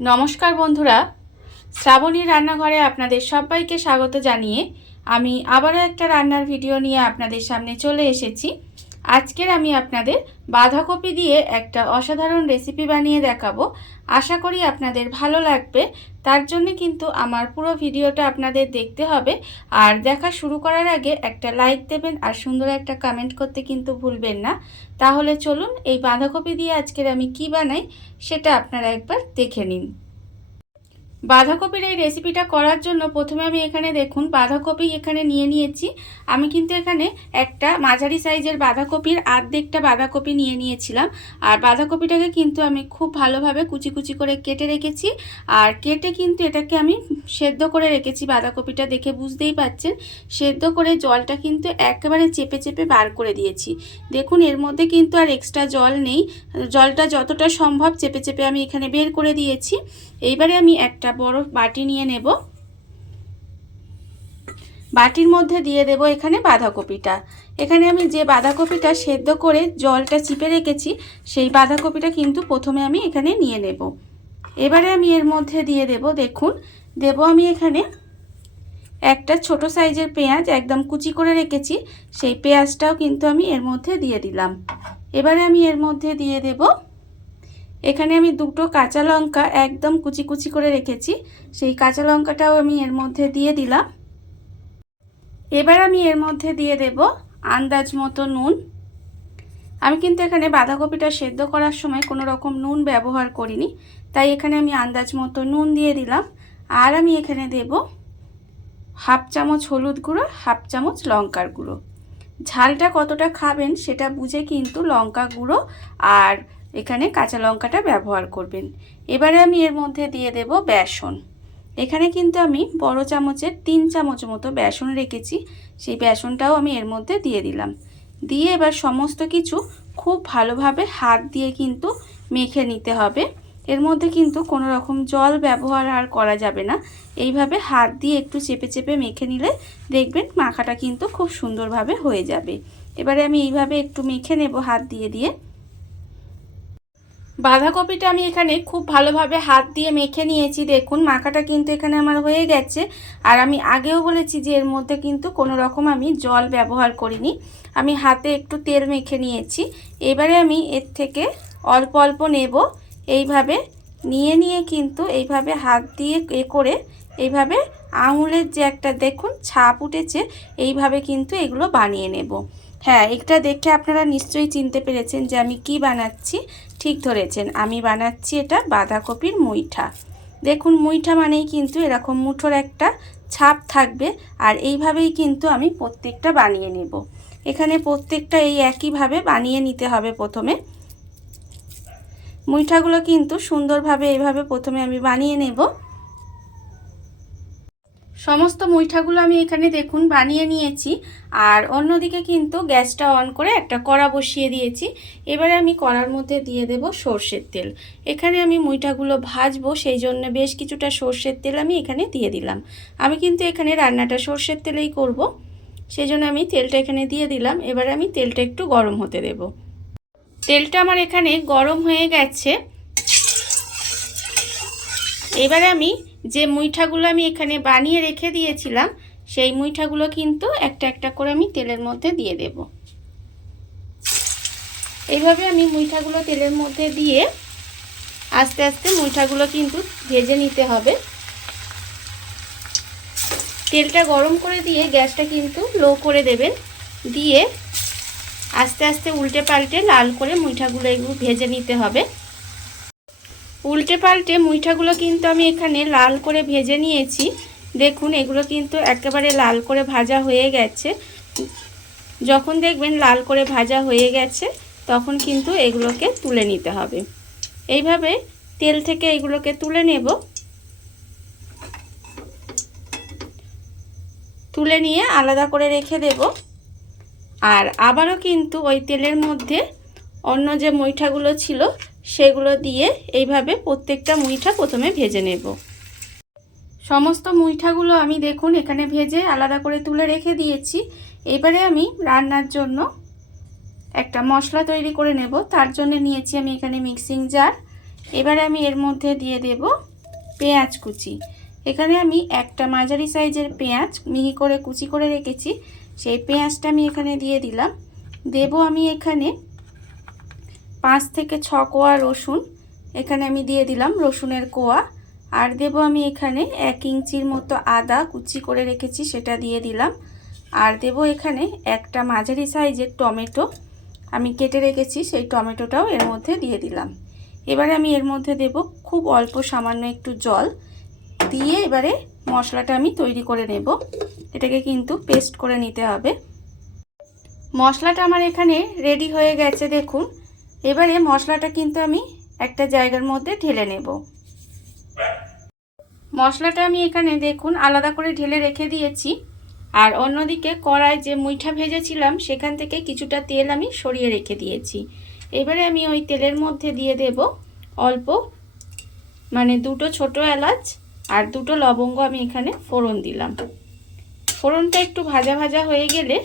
নমস্কার বন্ধুরা। শ্রাবণী রান্নাঘরে আপনাদের সবাইকে স্বাগত জানিয়ে আমি আবারও একটা রান্নার ভিডিও নিয়ে আপনাদের সামনে চলে এসেছি। আজকের আমি আপনাদের বাঁধাকপি দিয়ে একটা অসাধারণ রেসিপি বানিয়ে দেখাবো। আশা করি আপনাদের ভালো লাগবে। তার জন্য কিন্তু আমার পুরো ভিডিওটা আপনাদের দেখতে হবে। আর দেখা শুরু করার আগে একটা লাইক দেবেন আর সুন্দর একটা কমেন্ট করতে কিন্তু ভুলবেন না। তাহলে চলুন এই বাঁধাকপি দিয়ে আজকের আমি কি বানাই সেটা আপনারা একবার দেখে নিন। বাঁধাকপির এই রেসিপিটা করার জন্য প্রথমে আমি এখানে দেখুন, বাঁধাকপি এখানে নিয়ে নিয়েছি। আমি কিন্তু এখানে একটা মাঝারি সাইজের বাঁধাকপির আর্ধেকটা বাঁধাকপি নিয়ে নিয়েছিলাম। আর বাঁধাকপিটাকে কিন্তু আমি খুব ভালোভাবে কুচি কুচি করে কেটে রেখেছি। আর কেটে কিন্তু এটাকে আমি সেদ্ধ করে রেখেছি বাঁধাকপিটা দেখে বুঝতেই পাচ্ছেন। সেদ্ধ করে জলটা কিন্তু একেবারে চেপে চেপে বার করে দিয়েছি। দেখুন, এর মধ্যে কিন্তু আর এক্সট্রা জল নেই। জলটা যতটা সম্ভব চেপে চেপে আমি এখানে বের করে দিয়েছি। এইবারে আমি একটা বড় বাটি নিয়ে নেব। বাটির মধ্যে দিয়ে দেব এখানে বাঁধাকপিটা। এখানে আমি যে বাঁধাকপিটা সেদ্ধ করে জলটা চিপে রেখেছি, সেই বাঁধাকপিটা কিন্তু প্রথমে আমি এখানে নিয়ে নেব। এবারে আমি এর মধ্যে দিয়ে দেব, দেখুন, দেব আমি এখানে একটা ছোট সাইজের পেঁয়াজ একদম কুচি করে রেখেছি, সেই পেঁয়াজটাও কিন্তু আমি এর মধ্যে দিয়ে দিলাম। এবারে আমি এর মধ্যে দিয়ে দেব এখানে আমি দুটো কাঁচা লঙ্কা একদম কুচি কুচি করে রেখেছি। সেই কাঁচা লঙ্কাটাও আমি এর মধ্যে দিয়ে দিলাম। এবার আমি এর মধ্যে দিয়ে দেব আন্দাজ মতো নুন। আমি কিন্তু এখানে বাঁধাকপিটা সেদ্ধ করার সময় কোনো রকম নুন ব্যবহার করিনি, তাই এখানে আমি আন্দাজ মতো নুন দিয়ে দিলাম। আর আমি এখানে দেব হাফ চামচ হলুদ গুঁড়ো, হাফ চামচ লঙ্কার গুঁড়ো। ঝালটা কতটা খাবেন সেটা বুঝে কিন্তু লঙ্কা গুঁড়ো আর এখানে কাঁচা লঙ্কাটা ব্যবহার করবেন। এবারে আমি এর মধ্যে দিয়ে দেব বেসন। এখানে কিন্তু আমি বড় চামচের তিন চামচ মতো বেসন রেখেছি। সেই বেসনটাও আমি এর মধ্যে দিয়ে দিলাম। দিয়ে এবার সমস্ত কিছু খুব ভালোভাবে হাত দিয়ে কিন্তু মেখে নিতে হবে। এর মধ্যে কিন্তু কোনো রকম জল ব্যবহার আর করা যাবে না। এইভাবে হাত দিয়ে একটু চেপে চেপে মেখে নিলে দেখবেন মাখাটা কিন্তু খুব সুন্দরভাবে হয়ে যাবে। এবারে আমি এইভাবে একটু মেখে নেব হাত দিয়ে দিয়ে। বাঁধাকপিটা আমি এখানে খুব ভালোভাবে হাত দিয়ে মেখে নিয়েছি। দেখুন, মাখাটা কিন্তু এখানে আমার হয়ে গেছে। আর আমি আগেও বলেছি যে, এর মধ্যে কিন্তু কোনো রকম আমি জল ব্যবহার করিনি। আমি হাতে একটু তেল মেখে নিয়েছি। এবারে আমি এর থেকে অল্প অল্প নেব। এইভাবে নিয়ে নিয়ে কিন্তু এইভাবে হাত দিয়ে এ করে এইভাবে আঙুলের যে একটা, দেখুন, ছাপ উঠেছে, এইভাবে কিন্তু এগুলো বানিয়ে নেব। হ্যাঁ এটা দেখে আপনারা নিশ্চয়ই চিনতে পেরেছেন যে আমি কি বানাচ্ছি। ঠিক ধরেছেন, আমি বানাচ্ছি এটা বাঁধাকপির মুইঠা। দেখুন, মুইঠা মানেই কিন্তু এরকম মুঠোর একটা ছাপ থাকবে আর এইভাবেই কিন্তু আমি প্রত্যেকটা বানিয়ে নেব। এখানে প্রত্যেকটা এই একইভাবে বানিয়ে নিতে হবে প্রথমে। মুইঠাগুলো কিন্তু সুন্দরভাবে এইভাবে প্রথমে আমি বানিয়ে নেব। সমস্ত মুইঠাগুলো আমি এখানে দেখুন বানিয়ে নিয়েছি। আর অন্যদিকে কিন্তু গ্যাসটা অন করে একটা কড়া বসিয়ে দিয়েছি। এবারে আমি কড়ার মধ্যে দিয়ে দেব সর্ষের তেল। এখানে আমি মুইঠাগুলো ভাজবো সেই জন্য বেশ কিছুটা সর্ষের তেল আমি এখানে দিয়ে দিলাম। আমি কিন্তু এখানে রান্নাটা সর্ষের তেলেই করব সেই জন্য আমি তেলটা এখানে দিয়ে দিলাম। এবারে আমি তেলটা একটু গরম হতে দেব। তেলটা আমার এখানে গরম হয়ে গেছে। এবারে আমি যে মুইঠাগুলো আমি এখানে বানিয়ে রেখে দিয়েছিলাম, সেই মুইঠাগুলো কিন্তু একটা একটা করে আমি তেলের মধ্যে দিয়ে দেব। এইভাবে আমি মুইঠাগুলো তেলের মধ্যে দিয়ে আস্তে আস্তে মুইঠাগুলো কিন্তু ভেজে নিতে হবে। তেলটা গরম করে দিয়ে গ্যাসটা কিন্তু লো করে দেবেন। দিয়ে আস্তে আস্তে উল্টে পাল্টে লাল করে মুইঠাগুলো এগুলো ভেজে নিতে হবে। উল্টে পাল্টে মুইঠাগুলো কিন্তু আমি এখানে লাল করে ভেজে নিয়েছি। দেখুন, এগুলো কিন্তু একেবারে লাল করে ভাজা হয়ে গেছে। যখন দেখবেন লাল করে ভাজা হয়ে গেছে, তখন কিন্তু এগুলোকে তুলে নিতে হবে। এইভাবে তেল থেকে এগুলোকে তুলে নেব। তুলে নিয়ে আলাদা করে রেখে দেব। আর আবারও কিন্তু ওই তেলের মধ্যে অন্য যে মুইঠাগুলো ছিল সেগুলো দিয়ে এইভাবে প্রত্যেকটা মুইঠা প্রথমে ভেজে নেব। সমস্ত মুইঠাগুলো আমি দেখুন এখানে ভেজে আলাদা করে তুলে রেখে দিয়েছি। এবারে আমি রান্নার জন্য একটা মশলা তৈরি করে নেব। তার জন্য নিয়েছি আমি এখানে মিক্সিং জার। এবারে আমি এর মধ্যে দিয়ে দেব পেঁয়াজ কুচি। এখানে আমি একটা মাঝারি সাইজের পেঁয়াজ মিহি করে কুচি করে রেখেছি। সেই পেঁয়াজটা আমি এখানে দিয়ে দিলাম। দেব আমি এখানে পাঁচ থেকে ছ কোয়া রসুন, এখানে আমি দিয়ে দিলাম রসুনের কোয়া, আর দেব আমি এখানে এক ইঞ্চির মতো আদা কুচি করে রেখেছি, সেটা দিয়ে দিলাম। আর দেব এখানে একটা মাঝারি সাইজের টমেটো, আমি কেটে রেখেছি, সেই টমেটোটাও এর মধ্যে দিয়ে দিলাম। এবারে আমি এর মধ্যে দেব খুব অল্প সামান্য একটু জল, দিয়ে এবারে মশলাটা আমি তৈরি করে নেব। এটাকে কিন্তু পেস্ট করে নিতে হবে। মশলাটা আমার এখানে রেডি হয়ে গেছে, দেখুন। এবারে মশলাটা কিন্তু আমি একটা জায়গার মধ্যে ঢেলে নেব। মশলাটা আমি এখানে দেখুন আলাদা করে ঢেলে রেখে দিয়েছি। আর অন্যদিকে কড়ায় যে মুইঠা ভেজেছিলাম, সেখান থেকে কিছুটা তেল আমি সরিয়ে রেখে দিয়েছি। এবারে আমি ওই তেলের মধ্যে দিয়ে দেব অল্প মানে দুটো ছোট এলাচ আর দুটো লবঙ্গ আমি এখানে ফোড়ন দিলাম। ফোড়নটা একটু ভাজা ভাজা হয়ে গেলে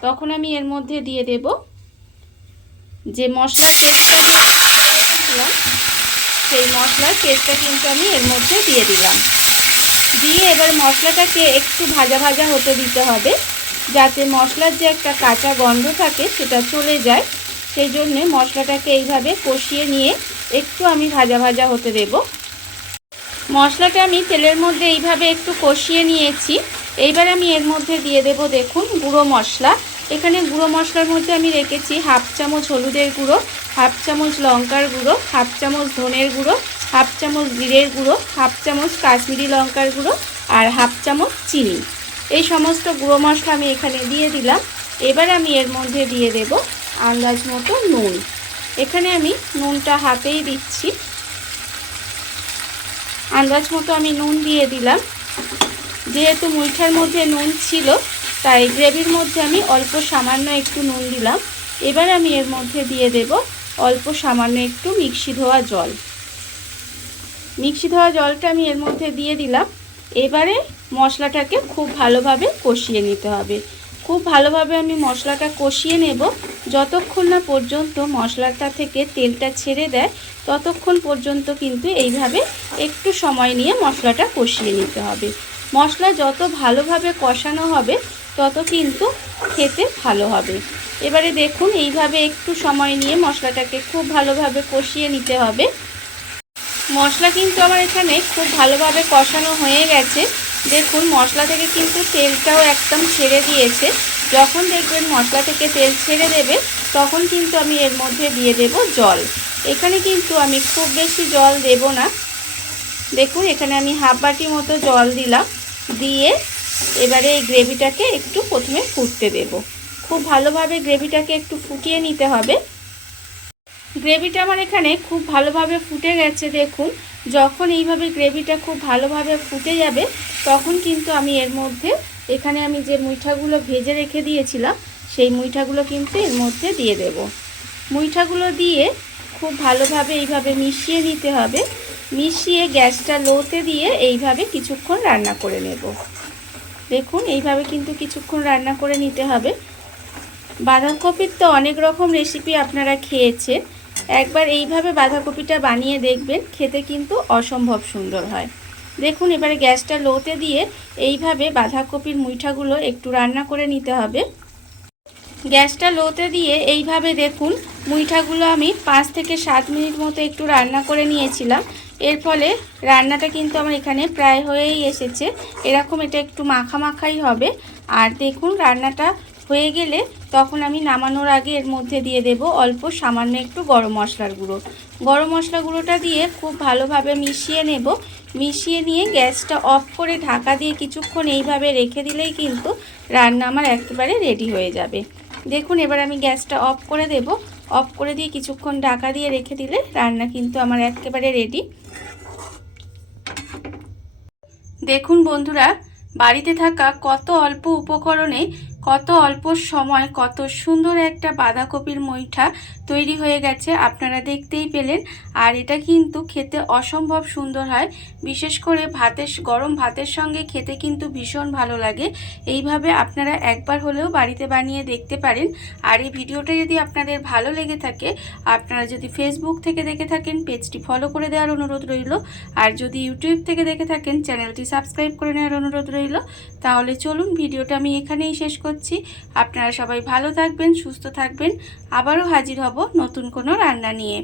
তখন আমি এর মধ্যে দিয়ে দেব যে মশলার পেস্টটা রেখেছিলাম সেই মশলার পেস্টটা কিন্তু আমি এর মধ্যে দিয়ে দিলাম। দিয়ে এবার মশলাটাকে একটু ভাজা ভাজা হতে দিতে হবে, যাতে মশলার যে একটা কাঁচা গন্ধ থাকে সেটা চলে যায়। সেই জন্যে মশলাটাকে এইভাবে কষিয়ে নিয়ে একটু আমি ভাজা ভাজা হতে দেব। মশলাটা আমি তেলের মধ্যে এইভাবে একটু কষিয়ে নিয়েছি। এইবার আমি এর মধ্যে দিয়ে দেব দেখুন গুঁড়ো মশলা। এখানে গুঁড়ো মশলার মধ্যে আমি রেখেছি হাফ চামচ হলুদের গুঁড়ো, হাফ চামচ লঙ্কার গুঁড়ো, হাফ চামচ ধনের গুঁড়ো, হাফ চামচ জিরের গুঁড়ো, হাফ চামচ কাশ্মীরি লঙ্কার গুঁড়ো আর হাফ চামচ চিনি। এই সমস্ত গুঁড়ো মশলা আমি এখানে দিয়ে দিলাম। এবার আমি এর মধ্যে দিয়ে দেব আন্দাজ মতো নুন। এখানে আমি নুনটা হাতেই দিচ্ছি। আন্দাজ মতো আমি নুন দিয়ে দিলাম। যেহেতু মুইঠার মধ্যে নুন ছিল তাই গ্রেভির মধ্যে আমি অল্প সামান্য একটু নুন দিলাম। এবার আমি এর মধ্যে দিয়ে দেব অল্প সামান্য একটু মিক্সি ধোয়া জল। মিক্সি ধোয়া জলটা আমি এর মধ্যে দিয়ে দিলাম। এবারে মশলাটাকে খুব ভালোভাবে কষিয়ে নিতে হবে। খুব ভালোভাবে আমি মশলাটা কষিয়ে নেব। যতক্ষণ না পর্যন্ত মশলাটা থেকে তেলটা ছেড়ে দেয়, ততক্ষণ পর্যন্ত কিন্তু এইভাবে একটু সময় নিয়ে মশলাটা কষিয়ে নিতে হবে। মশলা যত ভালোভাবে কষানো হবে তত কিন্তু খেতে ভালো হবে। এবারে দেখুন, এইভাবে একটু সময় নিয়ে মশলাটাকে খুব ভালোভাবে কষিয়ে নিতে হবে। মশলা কিন্তু আমার এখানে খুব ভালোভাবে কষানো হয়ে গেছে। দেখুন, মশলা থেকে কিন্তু তেলটাও একদম ছেড়ে দিয়েছে। যখন দেখবেন মশলা থেকে তেল ছেড়ে দেবে, তখন কিন্তু আমি এর মধ্যে দিয়ে দেব জল। এখানে কিন্তু আমি খুব বেশি জল দেব না। দেখুন, এখানে আমি হাফ বাটি মতো জল দিলাম। দিয়ে এবারে এই গ্রেভিটাকে একটু প্রথমে ফুটতে দেব। খুব ভালোভাবে গ্রেভিটাকে একটু ফুটিয়ে নিতে হবে। গ্রেভিটা আমার এখানে খুব ভালোভাবে ফুটে গেছে, দেখুন। যখন এইভাবে গ্রেভিটা খুব ভালোভাবে ফুটে যাবে, তখন কিন্তু আমি এর মধ্যে, এখানে আমি যে মুইঠাগুলো ভেজে রেখে দিয়েছিলাম, সেই মুইঠাগুলো কিন্তু এর মধ্যে দিয়ে দেব। মুইঠাগুলো দিয়ে খুব ভালোভাবে এইভাবে মিশিয়ে নিতে হবে। মিশিয়ে গ্যাসটা লোতে দিয়ে এইভাবে কিছুক্ষণ রান্না করে নেব। দেখুন, এইভাবে কিন্তু কিছুক্ষণ রান্না করে নিতে হবে। বাঁধাকপির তো অনেক রকম রেসিপি আপনারা খেয়েছেন। একবার এইভাবে বাঁধাকপিটা বানিয়ে দেখবেন, খেতে কিন্তু অসম্ভব সুন্দর হয়। দেখুন, এবারে গ্যাসটা লোতে দিয়ে এইভাবে বাঁধাকপির মুইঠাগুলো একটু রান্না করে নিতে হবে। গ্যাসটা লোতে দিয়ে এইভাবে দেখুন, মুইঠাগুলো আমি পাঁচ থেকে সাত মিনিট মতো একটু রান্না করে নিয়েছিলাম। এর ফলে রান্নাটা কিন্তু আমার এখানে প্রায় হয়েই এসেছে। এরকম এটা একটু মাখা মাখাই হবে। আর দেখুন, রান্নাটা হয়ে গেলে তখন আমি নামানোর আগে এর মধ্যে দিয়ে দেব অল্প সামান্য একটু গরম মশলার গুঁড়ো। গরম মশলা গুঁড়োটা দিয়ে খুব ভালোভাবে মিশিয়ে নেব। মিশিয়ে নিয়ে গ্যাসটা অফ করে ঢাকা দিয়ে কিছুক্ষণ এইভাবে রেখে দিলেই কিন্তু রান্না আমার একেবারে রেডি হয়ে যাবে। দেখুন, এবার আমি গ্যাসটা অফ করে দেব। অফ করে দিয়ে কিছুক্ষণ ঢাকা দিয়ে রেখে দিলে রান্না কিন্তু আমার একেবারে রেডি। দেখুন বন্ধুরা, বাড়িতে থাকা কত অল্প উপকরণে কত অল্প সময়, কত সুন্দর একটা বাঁধাকপির মইঠা তৈরি হয়ে গেছে, আপনারা দেখতেই পেলেন। আর এটা কিন্তু খেতে অসম্ভব সুন্দর হয়। বিশেষ করে ভাতের গরম ভাতের সঙ্গে খেতে কিন্তু ভীষণ ভালো লাগে। এইভাবে আপনারা একবার হলেও বাড়িতে বানিয়ে দেখতে পারেন। আর এই ভিডিওটা যদি আপনাদের ভালো লেগে থাকে, আপনারা যদি ফেসবুক থেকে দেখে থাকেন, পেজটি ফলো করে দেওয়ার অনুরোধ রইল। আর যদি ইউটিউব থেকে দেখে থাকেন চ্যানেলটি সাবস্ক্রাইব করে নেওয়ার অনুরোধ রইল। তাহলে চলুন, ভিডিওটা আমি এখানেই শেষ করছি আপনারা সবাই ভালো থাকবেন সুস্থ থাকবেন। আবারও হাজির হব নতুন কোনো রান্না নিয়ে।